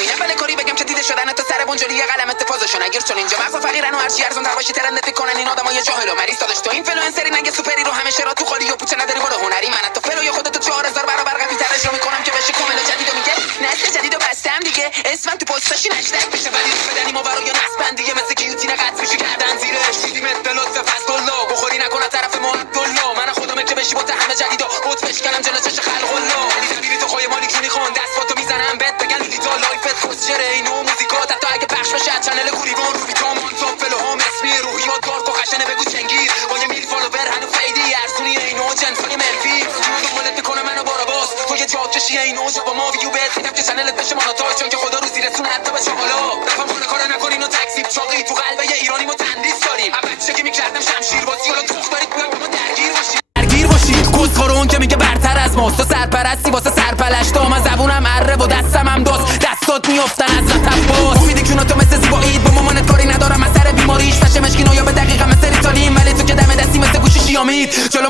همین اول کاری بگم که دیده شدن تو سر بنجلی قلمت فازشون اگر چون اینجا مغز فقیرن و هرچی ارزون تر باشی ترندت کنن این آدمای جاهل و مریض داداش تو اینفلوئنسری نگه سوپری رو همه شرا تو خالی و پوچه نداری برو هنری من حتی فلوی خودتو 4000 برابر قوی ترش رو میکنم که بشه کامل جدیدو میگه نسل جدیدو بستم دیگه اسمم تو پستاشی نشدک بشه ولی بدنی ما برای نسبن دیگه مثل کیوتینه قطع میشی کردن زیرش دیدیم اطلاعات فضلالله بخوری نکنه طرف ما عبدالله من خودم که بشی با همه جدیدو بود بشکنم جلو چش خلق الله میری تو خای مالی کنی خون دست فوتو میزنم بهت بگن دیتا لایفت خوشگره اینو موزیکات حتی اگه پخش بشه چنل گوریوان رو بیتام آن تو فلو هم اسمی روحیات دارک و خشنه بگو چنگیر با یه میل فالوور هنو فیدی ارزونی اینو جنسای مرفی دنبالت میکنه منو باراباس تو یه جا کشی اینو جو با ما ویو بهت میدم که چنلت بشه ماناتاج چون که خدا روزی رسونه حتی به چالا رفم کنه کار نکنین و تکسیب چاقی تو قلبه یه ایرانی ما تندیس داریم بچه که میکردم شمشیر بازی حالا توخ دارید بیایم ما درگیر باشید کسخورون که میگه برتر از ماست تو سرپرستی واسه سرپلشت من زبونم اره و دستم هم دستات میافتن از لطف امیدی که تو مثل زیبایید با مامانت کاری ندارم از سر بیماریش فشه مشکین یا به دقیقه مثل ریتالین ولی تو که دم دستی مثل گوشی شیامید جلو